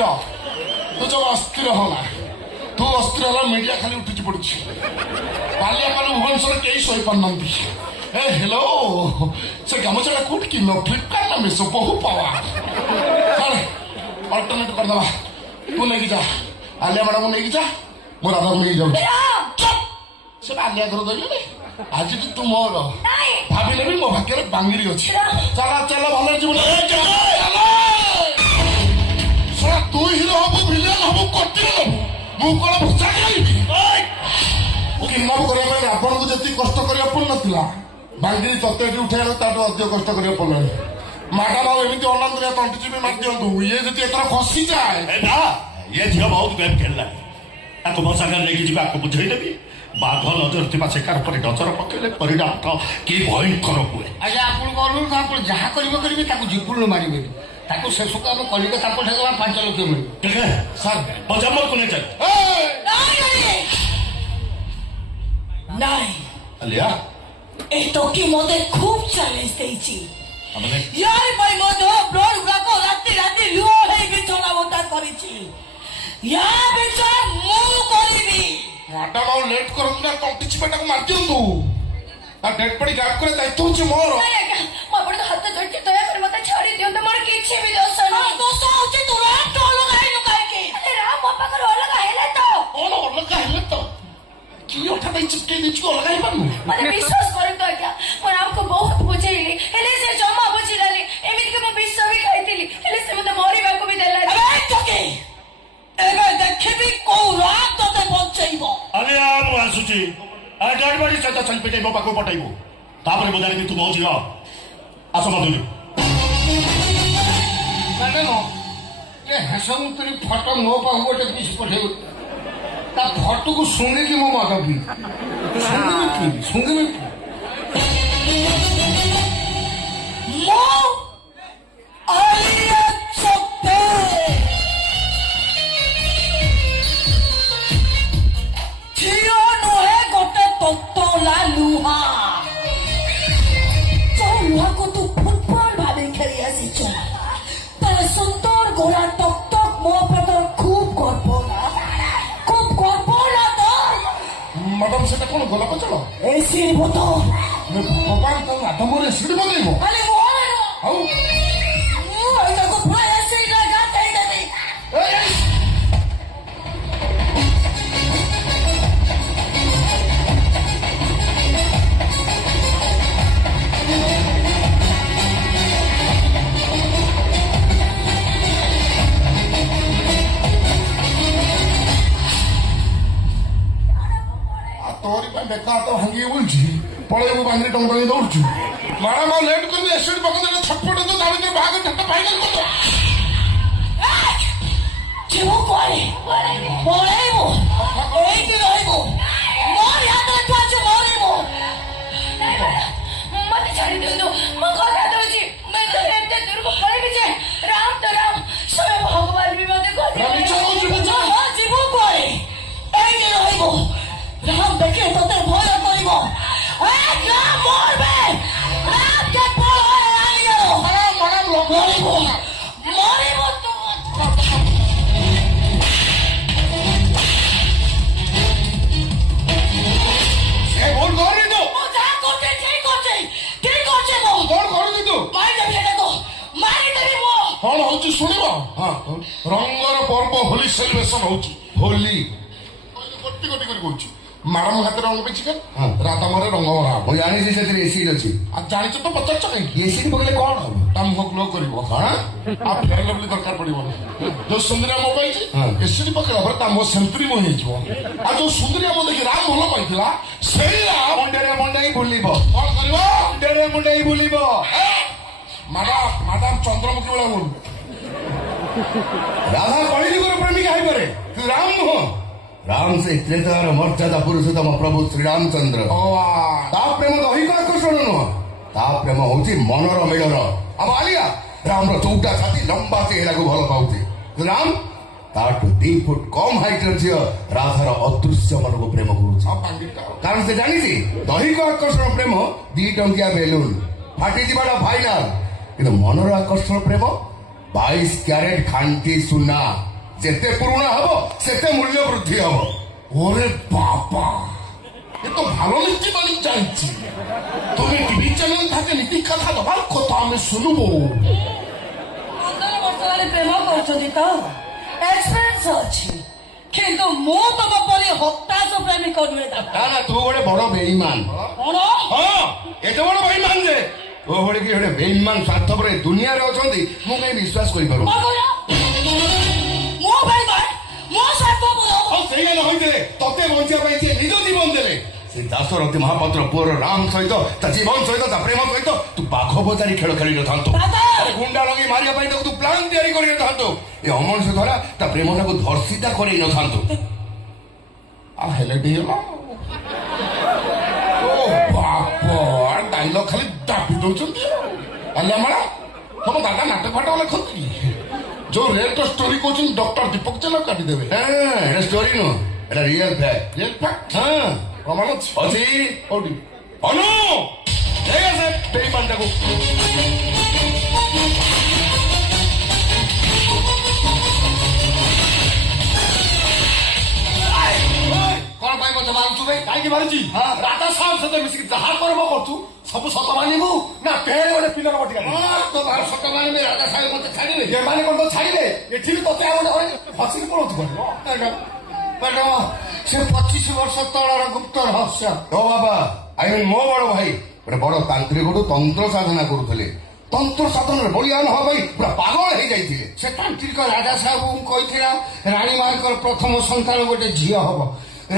ଅସ୍ଥିର ତୁ ଯୋଉ ଅସ୍ଥିର ହେଲା ତୁ ଅସ୍ଥିର ହେଲା ମିଡିଆ ଖାଲି ଉଠିଛି ପଡୁଛି ବାଲିଆପାଲ ଭୁବନେଶ୍ୱର କେହି ଶୋଇପାରୁନାହାନ୍ତି ଏ ହ୍ୟାଲୋ ସେ ଗାମୁଛାଟା କୋଉଠି କିଣିଲ ଫ୍ଲିପକାର୍ଟ ନା ମିଶୋ ବହୁ ପାୱା ଅଲ୍ଟରନେଟ୍ କରିଦେବା ତୁ ନେଇକି ଯା ଆଲିଆ ମ୍ୟାଡାମକୁ ନେଇକି ଯା ମୁଁ ରାଧାକୁ ନେଇକି ଯାଉଛି ସେ ଆଲିଆ ଘର ଧରିଲେନି ଆଜିଠୁ ତୁ ମୋର ଭାବିଲେ ବି ମୋ ଭାଗ୍ୟରେ ବାଙ୍ଗିରି ଅଛି ଚାଲ ଚାଲ ଭଲରେ ଯିବୁ ତୁ ହିରୋ ହବୁ ଭିଲିଆନ ହବୁ କଟିରେ ହବୁ ମୁଁ କଣ ଭୁଷା ଖାଇବି କିଡନାପ କରିବା ପାଇଁ ଆପଣଙ୍କୁ ଯେତିକି କଷ୍ଟ କରିବାକୁ ପଡୁନଥିଲା ବାଙ୍ଗିରି ତତେ ଏଠି ଉଠେଇବାକୁ ତାଠୁ ଅଧିକ କଷ୍ଟ କରିବାକୁ ପଡିଲାଣି ମ୍ୟାଡାମ ଆଉ ଏମିତି ଅନାନ୍ତରିଆ ତଣ୍ଟି ଚିପି ମାରି ଦିଅନ୍ତୁ ଇଏ ଯଦି ଏଥର ଖସିଯାଏ ଇଏ ଝିଅ ବହୁତ ଗେମ୍ ଖେଳିଲାଣି ତାକୁ ମୋ ସାଙ୍ଗରେ ନେଇକି ଯିବା ଆକୁ ବୁଝେଇଦେବି ବାଘ ନଜର ଥିବା ଶିକାର ପରେ ନଜର ପକେଇଲେ ପରିଣାମ କି ଭୟଙ୍କର ହୁଏ ଆଜ୍ଞା ଆପଣଙ୍କ ଅନୁରୋଧ ଆପଣ ଯାହା କରିବେ ତାକୁ ଜୀବନ ମାରିବେନି ତାକୁ ଶେଷକୁ ଆମେ କଲିକତା ପଠେଇଦେବା 5 ଲକ୍ଷ ମିଳିବ ठीक है सर पजामर को ले चल नहीं अलिया ए टोकी मोदे खूब चैलेंज देइची हमने यार भाई मोदो ब्लड गुराको राती राती लुओ हेगी चला मोटा करिची या बेटा मु करिबी ମ୍ୟାଡାମ ଆଉ ଲେଟ୍ କରନ୍ତୁ ନା ତଣ୍ଟି ଚିପାଟାକୁ ମାରି ଦିଅନ୍ତୁ ତା ଡେଡ୍ ବଡି ଗାୟବ କରିବା ଦାୟିତ୍ୱ ହଉଛି ମୋର नहीं आज्ञा मो आपन हाथ जोड़ के दया कर मते छाड़ी दियो त मोर किछि भी दोष नहीं दोष होची तोरा तो लगाई लुकाई के अरे राम बापा कर अलग हेले तो କଣ ଅଲଗା ହେଲେ ତ କି ଅଠା ଦେଇ ଚିପକେଇ ଦେଇଛୁ ଅଲଗା ହେଇପାରୁନୁ मते विश्वास करंतो आज्ञा मोर आपको बहुत बुझेइली हेले से जमा बुझिलानी एमिति के मो विश्व भी खाइतिली हेले से मते मरिबा को भी देला अरे टके एबे देखबी को रात तते बचैबो अलिया मु आसुची आ डेड बॉडी सहित चल पे जाइबो पाको पटाइबो तापरे बुझानी कि तू मौ झियो आस मधुली ମ୍ୟାଡାମ ଏ ହେସମୁତୁରୀ ଫଟୋ ମୋ ପାଖକୁ ଗୋଟେ ପିସ୍ ପଠେଇବ ତା ଫଟୋକୁ ଶୁଙ୍ଗିକି ମୋ ମଦ ପିଇ ଶୁଙ୍ଗିବି मो आलिया चोपे झियो नुहे गोटे तोतला लुहा तो लुहा को तू फुटबॉल भावे खेली आसीचो तार सुंदर गोरा टक टक मो पटर खूब गरबला तो ମ୍ୟାଡାମ ସେଟା କଣ ଗୋଲାପ ଜଳ एसी बोतल ଭଗବାନ ତମ ଆଦମରେ ସିଡି ବନେଇବ अरे मोरे ଆଉ मु आइता को पूरा ऐसे ही लगा दे दे ତୋରି ପାଇଁ ବେକା ହାତ ଭାଙ୍ଗିକି ବୁଲୁଛି ପଳେଇବୁ ବାଙ୍ଗିରି ଟଙ୍କା ଦୌଡୁଛୁ ମ୍ୟାଡାମ ଆଉ ଲେଟ୍ କରିବି ଏସିଡ୍ ପକେଇଦେଲେ ଛଟପଟ ତା ଭିତରେ ବାହାଘର ଝାଟ ଫାଇନାଲ କରିଦବା जीवो कोई मोरेबो एइटी रहइबो मोर याद रखा मोरेबो मते छाड़ी दियो म कथा दोची मैं तो एते दूर को पळेबी जे राम तो राम स्वयं भगवान भी मते हां जीवो कोई एइटी रहइबो राम देखे तोते भय करिबो ए राम मोरबे राम के पळ आलियो ମ୍ୟାଡାମ मोरेबो मोरेबो तो ଏ ଭୁଲ କରୁନି ତୁ ମୁଁ ଯାହା କରୁଛି ଠିକ କରୁଛି ମୁଁ କଣ କରୁଛୁ ତୁ ମାରିଦେବି ଏଟା ତ ମାରିଦେବି ମୁଁ କଣ ହଉଛି ଶୁଣିବ ହଁ ରଙ୍ଗର ପର୍ବ ହୋଲି ସେଲିବ୍ରେସନ ହଉଛି ହୋଲି ଗୋଟି ଗୋଟି କରି କହୁଛି ମ୍ୟାଡାମ ହାତରେ ରଙ୍ଗ ପିଛି ରାଧା ମରେ ରଙ୍ଗ ମରା ହବ ମୁଁ ଜାଣିଛି ସେଥିରେ ଏସିଡ୍ ଅଛି ଆଉ ଜାଣିଛ ତ ପଚାରୁଛ କାହିଁକି ଏସିଡ୍ ପକେଇଲେ କଣ ହବ ତା ମୁହଁ ଗ୍ଲୋ କରିବ କଣ ଆଉ ଫେର ଲଭଲି ଦରକାର ପଡିବନି ଯୋଉ ସୁନ୍ଦରିଆ ମୋ ପାଇଛି ହଁ। ଏସିଡି ପକେଇଲା ପରେ ତା ମୁହଁ ସେମ୍ପୁରୀ ମୁହଁ ହେଇଯିବ ଆଉ ଯୋଉ ସୁନ୍ଦରିଆ ମୋ ଦେଖି ରାମ ଭଲ ପାଇଥିଲା ସେଇ ରାମ ମୁଣ୍ଡରେ ମୁଣ୍ଡେଇ ବୁଲିବ କଣ କରିବ ମୁଣ୍ଡରେ ମୁଣ୍ଡେଇ ବୁଲିବ ମ୍ୟାଡାମ ଚନ୍ଦ୍ରମୁଖୀ ଭଳିଆ ବୋଲ ରାଧା କଳିଯୁଗର ପ୍ରେମିକା ହେଇପାରେ ତୁ ରାମ ନୁହଁ ରାମ ସେ ତ୍ରେତର ମର୍ଯ୍ୟାଦା ପୁରୁଷୋତ୍ତମ ପ୍ରଭୁ ଶ୍ରୀରାମଚନ୍ଦ୍ର ତା ପ୍ରେମ ଦୈହିକ ଆକର୍ଷଣ ନୁହଁ ତା ପ୍ରେମ ହଉଛି ମନର ମିଳନ ଆମ ଆଲିଆ ରାମର ଚଉଟା ଛାତି ଲମ୍ବା ଚେହେରାକୁ ଭଲ ପାଉଛି ରାମ ତାଠୁ 2 ଫୁଟ କମ ହାଇଟର ଝିଅ ରାଧାର ଅଦୃଶ୍ୟ ମନକୁ ପ୍ରେମ କରୁଛି କାରଣ ସେ ଜାଣିଛି ଦୈହିକ ଆକର୍ଷଣ ପ୍ରେମ 2 ଟଙ୍କିଆ ବେଲୁନ ଫାଟିଯିବାଟା ଫାଇନାଲ କିନ୍ତୁ ମନର ଆକର୍ଷଣ ପ୍ରେମ 22 କ୍ୟାରେଟ ଖାଣ୍ଟି ସୁନା যেতে পুরুଣା হব সেতে মূল্য বৃদ্ধি হব। ওরে বাবা, এ তো ভালো নীতি মালিক জানছি। তুমি টিভি চ্যানেল থাকে নীতি কথা দেবার কথা আমি শুনবো। 15 ବର୍ଷ ହେଲାଣି ପ୍ରେମ କରୁଛନ୍ତି ତ, ଏକ୍ସପିରିଏନ୍ସ ଅଛି। କିନ୍ତୁ ମୁଁ ତମ ପରି ହତାଶ ପ୍ରେମିକ ନୁହେଁ। না না তু গোটে বড় বেইমান। କଣ হ্যাঁ এতে বড় বেইমান যে তো ভଳି কি গোটে বেইমান স্বার্থপর এ দুনিয়ারে অছন্তি মু কাই বিশ্বাস করি পারু। ମୋ କହିଲ ମୋ ଭାଇ ଭାଇ ମୋ ସାଥ ଆଉ ସେଇଆ ନ ହୋଇଥିଲେ ତତେ ବଞ୍ଚିବା ପାଇଁ ସେ ନିଜ ଜୀବନ ଦେଲେ। ସେ ଦାଶରଥୀ ମହାପାତ୍ର ପୁଅର ରାମ ସହିତ ତା ଜୀବନ ସହିତ ତା ପ୍ରେମ ସହିତ ତୁ ବାଘ ବଜାରି ଖେଳ ଖେଳି ନଥାନ୍ତୁ। ଆରେ ଗୁଣ୍ଡା ଲଗେଇ ମାରିବା ପାଇଁ ତାକୁ ତୁ ପ୍ଲାନ୍ ତିଆରି କରି ନଥାନ୍ତୁ। ଏ ଅମଣିଷ ଦ୍ୱାରା ତା ପ୍ରେମଟାକୁ ଧର୍ଷିତା କରେଇ ନଥାନ୍ତୁ। ଆଉ ହେଲେ ବି ହେଲା। ଓ ବାପ, ଡାଇଲଗ ଖାଲି ଦାବି ଦଉଛନ୍ତି। ଆଜ୍ଞା ମ୍ୟାଡ଼ାମ, ତମ ଦାଦା ନାଟକ ଫାଟକ ଲେଖନ୍ତି କି? ଯୋଉ ରେଟ୍ ଷ୍ଟୋରି କହୁଛନ୍ତି ଡକ୍ଟର ଦୀପକ ଚାଲ କାଟିଦେବେ। হ্যাঁ এটা স্টোরি নয়, এটা রিয়েল ফ্যাক্ট। রিয়েল ফ্যাক্ট হ্যাঁ প্রমাণ ଅଛି। ଅଛି। কোଉଠି? অনু ঠিক আছে বেইমানটাକୁ କଣ ପାଇଁ ମତେ ମାରୁଛୁ ଭାଇ? କାହିଁକି ମାରୁଛି? ରାଧା ସାହେବ ସହିତ ମିଶିକି ଯାହା କର୍ମ କରୁଛୁ ସବୁ ସତ ମାନିବୁ ନା ପେହରେ ଗୋଟେ ପିଲର ବଟିକା ତ ଭାର ସତ ମାନିବେ, ରାଜା ସାହେବ ମତେ ଛାଡ଼ିବେ? ଏମାନେ କଣ ତ ଛାଡ଼ିଲେ? ଏଠି ବି ତତେ ଆଉ ଗୋଟେ ଫସିକି ପଳଉଛୁ କରିବ। ମ୍ୟାଡାମ, ସେ 25 ବର୍ଷ ତଳର ଗୁପ୍ତ ରହସ୍ୟ। ତୋ ବାବା ମୋ ବଡ ଭାଇ ଗୋଟେ ବଡ ତାନ୍ତ୍ରିକଠୁ ତନ୍ତ୍ର ସାଧନା କରୁଥିଲେ। ତନ୍ତ୍ର ସାଧନାରେ ବଳିଆନ ହବା ପାଇଁ ପୁରା ପାଗଳ ହେଇଯାଇଥିଲେ। ସେ ତାନ୍ତ୍ରିକ ରାଜା ସାହେବଙ୍କୁ କହିଥିଲା ରାଣୀ ମାଙ୍କର ପ୍ରଥମ ସନ୍ତାନ ଗୋଟେ ଝିଅ ହବ,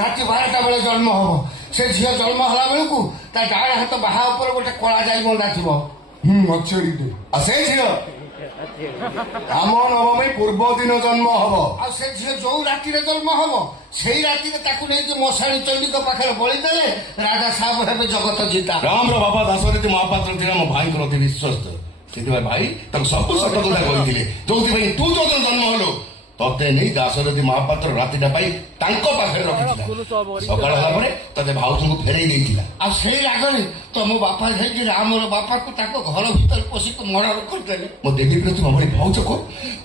ରାତି 12ଟା ବେଳେ ଜନ୍ମ ହବ। ସେ ଝିଅ ଜନ୍ମ ହେଲା ବେଳକୁ ତା ଡାହାଣ ହାତ ବାହା ଉପରେ ଗୋଟେ କଳା ଯାଇ ବନ୍ଧା ଥିବ। ଅଛି ଏଇଠି। ଆଉ ସେ ଝିଅ ରାମ ନବମୀ ପୂର୍ବ ଦିନ ଜନ୍ମ ହବ। ଆଉ ସେ ଝିଅ ଯୋଉ ରାତିରେ ଜନ୍ମ ହବ ସେଇ ରାତିରେ ତାକୁ ନେଇକି ମଶାଣୀ ଚଣ୍ଡୀଙ୍କ ପାଖରେ ବଳି ଦେଲେ ରାଜା ସାହେବ ହେବେ ଜଗତ ଜିତା। ରାମର ବାପା ଦାଶରଥୀ ମହାପାତ୍ର ଥିଲେ ମୋ ଭାଇଙ୍କର ଅତି ବିଶ୍ୱସ୍ତ। ସେଥିପାଇଁ ଭାଇ ତାକୁ ସବୁ ସତ କଥା କହିଥିଲେ। ଯୋଉଥିପାଇଁ ତୁ ଯୋଉଦିନ ଜନ୍ମ ହେଲୁ ତତେ ନେଇ ଦାଶରଥୀ ମହାପାତ୍ର ରାତିଟା ପାଇଁ ତାଙ୍କ ପାଖରେ ରଖିଥିଲା। ସକାଳ ହେଲା ପରେ ତତେ ଭାଉଜଙ୍କୁ ଫେରେଇ ଦେଇଥିଲା। ଆଉ ସେଇ ରାଗରେ ତମ ବାପା ଯାଇକି ରାମର ବାପାକୁ ତାଙ୍କ ଘର ଭିତରେ ପଶିକି ମରଣ କରିଦେଲେ। ମୋ ଦେବୀ ପ୍ରତିମା ଭଳି ଭାଉଜକୁ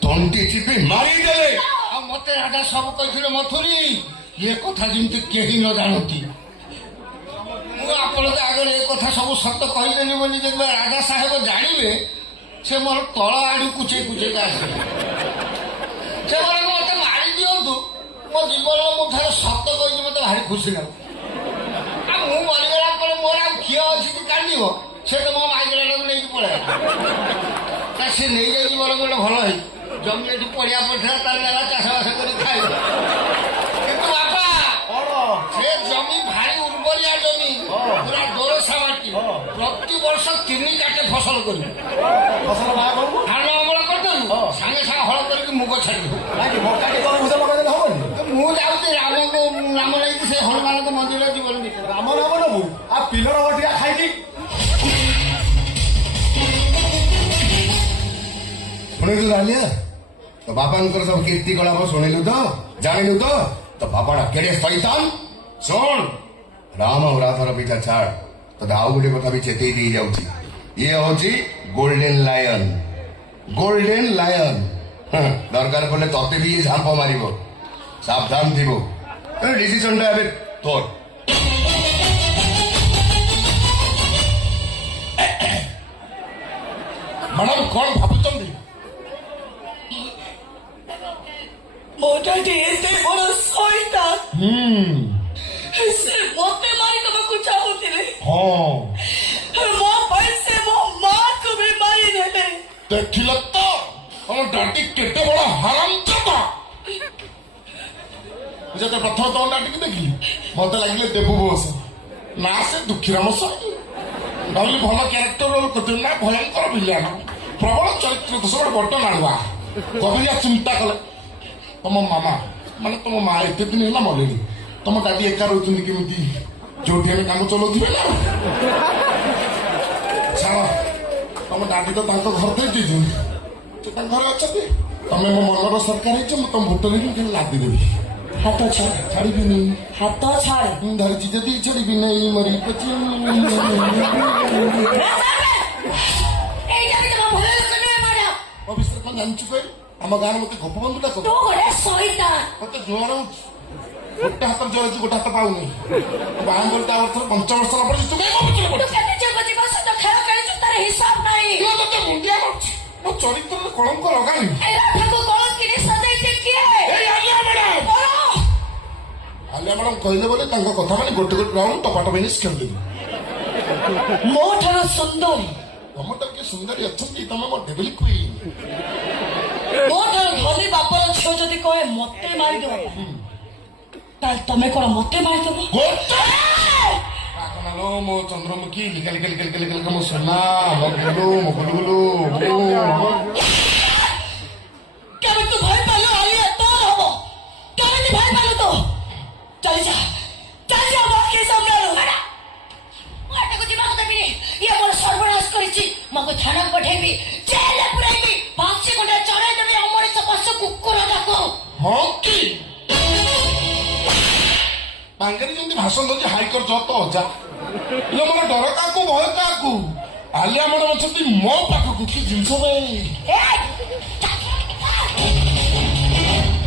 ତଣ୍ଟି ଚିପି ମାରିଦେଲେ। ଆଉ ମତେ ରାଜା ସବୁ କହିଥିଲେ ମଥୁରୀ ଏ କଥା ଯେମିତି କେହି ନ ଜାଣନ୍ତି। ମୁଁ ଆପଣଙ୍କ ଆଗରେ ଏ କଥା ସବୁ ସତ କହିଦେଲି ବୋଲି ଯେତେବେଳେ ରାଜା ସାହେବ ଜାଣିବେ ସେ ମୋର ତଳ ଆଡୁ କୁଚେଇ କୁଚେଇକି ଆସିବେ। ସେମାନେ ମତେ ମାରି ଦିଅନ୍ତୁ, ମୋ ଜୀବନ ମୁଁ ଥରେ ସତ କହିଛି ମତେ ଭାରି ଖୁସି ଲାଗୁଛି। ଆଉ ମୁଁ ମରିଗଲା ପରେ ମୋର ଆଉ ଖିଅ ଅଛି କି କାନ୍ଦିବ? ସେ ତ ମୋ ମାଇଗଲାଟାକୁ ନେଇକି ପଳେଇଲା। ସେ ନେଇଯାଇଛି ବରଂ ଗୋଟେ ଭଲ ହେଇଛି, ଜମି ଏଠି ପଡ଼ିଆ ପଡ଼ିଥିଲା ତାର ନେଲା ଚାଷବାସ କରି ଖାଇବ। କିନ୍ତୁ ବାପା ସେ ଜମି ଭାରି ଉର୍ବରିଆ ଜମି, ପୁରା ଦୋରସା ମାଟି, ପ୍ରତିବର୍ଷ 3 କାଟେ ଫସଲ କରିବୁ। ଧାନ ଅମଳ କରିଦେବୁ, ସାଙ୍ଗେ ସାଙ୍ଗେ ହଳ କରିକି ମୁଗ ଛାଡ଼ିବୁ। ମୁଁ ଯାଉଛି ରାମ ନେଇକି ସେ ହନୁମାନଙ୍କ ମନ୍ଦିର ଜୀବନ ଭିତରେ। ରାମ ନାମ ନବୁ ଆଉ ପିଲର ବଟିକା ଖାଇକି ଶୁଣିଲୁ ରାଲିଆ, ତୋ ବାପାଙ୍କର ସବୁ କୀର୍ତ୍ତି କଳାପ ଶୁଣିଲୁ ତ, ଜାଣିଲୁ ତ ତୋ ବାପାଟା କେଡେ ଶୈତାନ। ଶୁଣ, ରାମ ଆଉ ରାଧାର ପିଛା ଛାଡ, ତୋତେ ଆଉ ଗୋଟେ କଥା ବି ଚେତେଇ ଦେଇ ଯାଉଛି। ଇଏ ହଉଛି ଗୋଲ୍ଡେନ ଲାୟନ। ଗୋଲ୍ଡେନ ଲାୟନ ଦରକାର ପଡିଲେ ତତେ ବି ଇଏ ଝାମ୍ପ ମାରିବ। ସାବଧାନ ଥିବ। ଡିସିସନଟା ଏବେ ତୋର। ମ୍ୟାଡ଼ାମ କଣ ଭାବୁଛନ୍ତି? ମୋଟାଟି ଏତେ ବଡ଼ ଶୈତାନ, ସେ ମତେ ମାରିଦେବାକୁ ଚାହୁଁଥିଲେ। ମୋ ପାଇଁ ସେ ମୋ ମାକୁ ବି ମାରିଦେଲେ। ଦେଖିଲ ତ ତମ ଡାଟି କେତେ ବଡ ହାରାମଜାଦା। ଯେତେ ପ୍ରଥମ ତମ ଡାଟିକି ଦେଖିଲି ମତେ ଲାଗିଲେ ଦେବୁ ବସ ନା ସେ ଦୁଃଖୀରାମ ସାହି। ଭାବିଲି ଭଲ କ୍ୟାରେକ୍ଟର ରୋଲ କରିଥିଲି ନା ଭୟଙ୍କର ଭିଲିଆନ, ପ୍ରବଳ ଚରିତ୍ର ଦୋଷ ଗୋଟେ ବଡ ନାଳୁଆ। କବିଆ ଚିନ୍ତା କଲେ ତମ ମାମା ମାନେ ତମ ମା ଏତେ ଦିନ ହେଲା ମଲେଣି, ତମ ଡାଡି ଏକା ରହୁଛନ୍ତି କେମିତି? ଯୋଉଠି ଆମେ କାମ ଚଲାଉଥିବେ ନା। ଛାଡ଼, ତମ ଡାଡି ତ ତାଙ୍କ ଘର ଦେଇଛନ୍ତି, ତାଙ୍କ ଘରେ ଅଛନ୍ତି। ତମେ ମୋ ମନର ସରକାର ହେଇଛ, ମୁଁ ତମ ଭୋଟରେ ଖାଲି ଲାଦି ଦେବି। ହାତ ଛାଡ, ଛାଡ଼ିବିନି। ହାତ ଛାଡ। ଧରିଛି ଯଦି ଛାଡ଼ିବି ନାହିଁ, ମରି ପଚି। ଏଇଟା ବି ତମ ଭଲ ଲୋକ ନୁହେଁ ମ୍ୟାଡାମ। ଭବିଷ୍ୟତ କଣ ଜାଣିଛୁ କହିଲୁ? ଆମ ଗାଁରେ ମତେ ଗୋପବନ୍ଧୁ ଡାକ ତୁ ଗୋଟେ ଶଇତାନ। ମତେ ଜୋର ହଉଛି ଗୋଟେ ହାତରେ ଜୋର ଅଛି ଗୋଟେ ହାତ ପାଉନି ବାହାଙ୍ଗଲ ତା ଅର୍ଥ 5 ବର୍ଷ ହେଲା ପରେ ତୁ କାଇଁ କହୁଛୁ ତୁ କେତେ ଯୁଗ ଯୁଗ ସହିତ ଖେଳ ଖେଳିଛୁ ତାର ହିସାବ ନାହିଁ। ତତେ ମୁଣ୍ଡିଆ ମାରୁଛି ମୋ ଚରିତ୍ରରେ କଳଙ୍କ ଲଗାନି ଏ ରାଧାକୁ କଳଙ୍କିରେ ସଜାଇছে କିଏ? ଏଇ ଆଲିଆ ମ୍ୟାଡାମ କଣ? ଆଲିଆ ମ୍ୟାଡାମ କହିଲେ ବୋଲି ତାଙ୍କ କଥା ମାନେ ଗୋଟେ ଗୋଟେ ରାଉଣ୍ଡ ଟପାଟ ବେନିସ୍ ଖେଳିଦେବି ମୋ ଠାରୁ ସୁନ୍ଦରୀ ତମର କିଏ ସୁନ୍ଦରୀ ଅଛନ୍ତି ତମେ ମୋ ଡେଭିଲ କୁଇନ୍ ମୋ ଠାରୁ ଧନୀ ବାପର ଝିଅ ଯଦି କହେ ମତେ ମାରିଦେବା ପାଇଁ ତାହେଲେ ତମେ କଣ ମତେ ମାରିଦେବ? ଗୋଟେ ପାଗନାଲୋ ମୋ ଚନ୍ଦ୍ରମୁଖୀ ଲିକା ଲିକା ଲିକା ଲିକା ଲିକା ମୋ সোনা ମୋ ଗୁଲୁ ମୋ ଗୁଲୁଗୁଲୁ କେବେ ତୁ ଭୟ ପାଇଲୁ ଆଲିଆ ତୋର ହବ କେମିତି ଭୟ ପାଇଲୁ ତୁ? ଚାଲିଯା ବାକି ସମ୍ରାଳୁ ହାଟକୁ ଯିବାକୁ ଦେବିନି ଇଏ ମୋର ସର୍ବନାଶ କରିଛି ମକୁ ଥାନା ପଠେଇବି ଜେଲରେ ପୁରାଇବି ବାକ୍ସି ଖଣ୍ଡେ ଚଢେଇ ଦେବି ଅମଣିଷ ପଶୁ କୁକୁର ଯାକୁ। ହଁ କି ତାଙ୍କରେ ଯେମିତି ଭାଷଣ ଦଉଛି ହାଇକୋର୍ଟ ଜତ ଅଜା ଇଲୋ ମୋର ଡର କାହାକୁ ଭୟ କାହାକୁ ଆଲିଆ ମ୍ୟାଡାମ ଅଛନ୍ତି ମୋ ପାଖକୁ କି ଜିନିଷ ପାଇଁ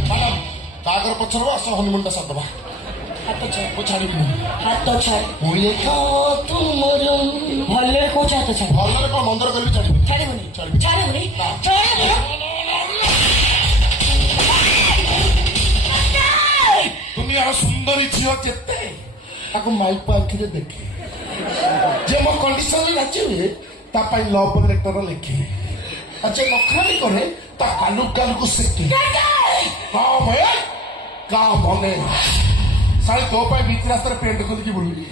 ମ୍ୟାଡାମ ବାହାଘର ପଛରେ ଆସ ହନିମୁନଟା ସାରିଦବା ହାତ ଛାଡ ମୁଁ ଛାଡ଼ିବିନି ହାତ ଛାଡ ପୁଣି ତୁମର ଭଲରେ କହୁଛି ହାତ ଛାଡ ଭଲରେ କଣ ମନ୍ଦର କରିବି ଛାଡ଼ିବି ଛାଡ଼ିବୁନି ଛାଡ଼ିବି। ଛାଡ଼ିବୁନି ଦୁନିଆର ସୁନ୍ଦରୀ ଝିଅ ଯେତେ ତାକୁ ମାଇପ ଆଖିରେ ଦେଖେ ଯେ ମୋ କଣ୍ଡିସନରେ ନାଚିବେ ତା ପାଇଁ ଲଭ ଲେଟର ଲେଖେ ଆଉ ଯେ ନଖରାଳି କରେ ତା କାଲୁ କାଲୁକୁ ସେକେ ହଁ ଭୟ କା ମନେ ସାଳେ ତୋ ପାଇଁ ବିଚ ରାସ୍ତାରେ ପେଣ୍ଟ ଖୋଲିକି ବୁଲିବି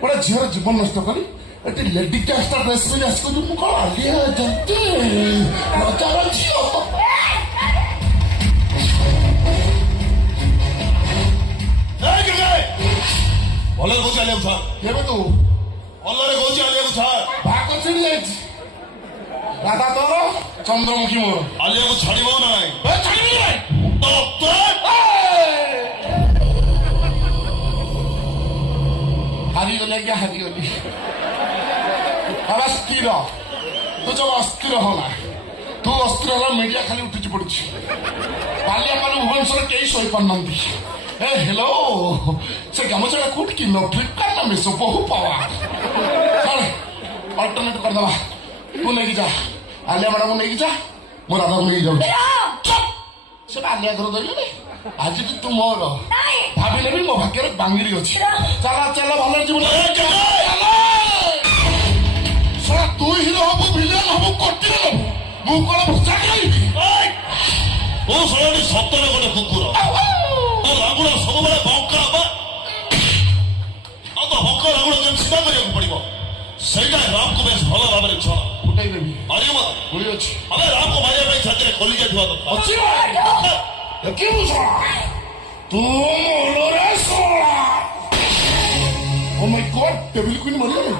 ଗୋଟେ ଝିଅର ଜୀବନ ନଷ୍ଟ କରି ଏଠି ଲେଡି କ୍ୟାସ୍ଟା ଡ୍ରେସ୍ ପିନ୍ଧି ଆସି କହୁଛୁ ମୁଁ କଣ ଆଲିଆ ଯେତେ ରଜାର ଝିଅ ଭଲରେ କହୁଛି ଆଲିଆକୁ ଛାଡ଼ କେବେ ତୁ ଭଲରେ କହୁଛି ଆଲିଆକୁ ଛାଡ଼ ଭାଗ ଛିଡ଼ି ଯାଇଛି ରାଧା ତୋର ଚନ୍ଦ୍ରମୁଖୀ ମୋର ଆଲିଆକୁ ଛାଡ଼ିବ ନା ନାହିଁ ଛାଡ଼ିବି ନାଇଁ ହାରିଗଲି ଆଜ୍ଞା ହାରିଗଲି ବାବା ସ୍ଥିର ତୁ ଯୋଉ ଅସ୍ଥିର ହଲା ତୁ ଅସ୍ଥିର ହେଲା ମିଡିଆ ଖାଲି ଉଠିଛି ପଡୁଛି ବାଲିଆ ମାନେ ଭୁବନେଶ୍ୱର କେହି ଶୋଇପାରୁନାହାନ୍ତି ଏ ହେଲୋ ସେ ଗାମୁଛାଟା କୋଉଠି କିଣ ଫ୍ଲିପକାର୍ଟ ନା ମିଶୋ ବହୁ ପାୱା ଅଲ୍ଟରନେଟ୍ କରିଦେବା ତୁ ନେଇକି ଯା ଆଲିଆ ମ୍ୟାଡାମକୁ ନେଇକି ଯା ମୁଁ ରାଧାକୁ ନେଇକି ଯାଉଛି ସେ ଆଲିଆ ଘର ଧରିଲେ ଆଜି ତୁ ମୋର ଭାବିଲେ ବି ମୋ ଭାଗ୍ୟରେ ବାଙ୍ଗିରି ଅଛି ଚାଲ ଚାଲ ଭଲରେ ଯିବୁ ତୁ ହିରୋ ହବୁ ଭିଲିଆନ ହବୁ କଟିରେ ନବୁ ମୁଁ କଣ ଭୁଷା ଖାଇବି ତୁ ଶୁଣନି ସତରେ ଗୋଟେ କୁକୁର ତୋ ଲାଗୁଣ ସବୁବେଳେ ବଙ୍କା ହବ ଆଉ ତ ବଙ୍କ ଲାଗୁଣ ଯେମିତି ସିଧା କରିବାକୁ ପଡିବ ସେଇଟା ରାମକୁ ବେଶ ଭଲ ଭାବରେ ଛଅ ଫୁଟାଇ ଦେବି ମାରିବ ମତେ ଗୁଳି ଅଛି ଆମେ ରାମକୁ ମାରିବା ପାଇଁ ଛାତିରେ ଖୋଲିକା ଥିବା ଦରକାର ଅଛି ଦେଖିବୁ ଶଳା ତୁ ମୋଲରେ ଶଳା ଓ ମାଇ ଗଡ ଟେବିଲ କୁଇନ୍ ମରିଗଲି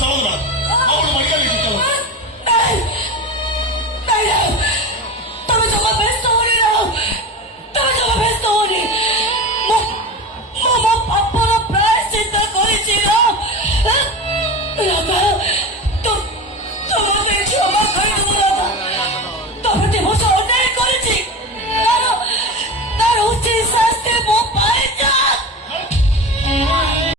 ଚାଲୁ ନା ଆଉ ଗୋଟେ ମରିଗଲି ନାଇଁ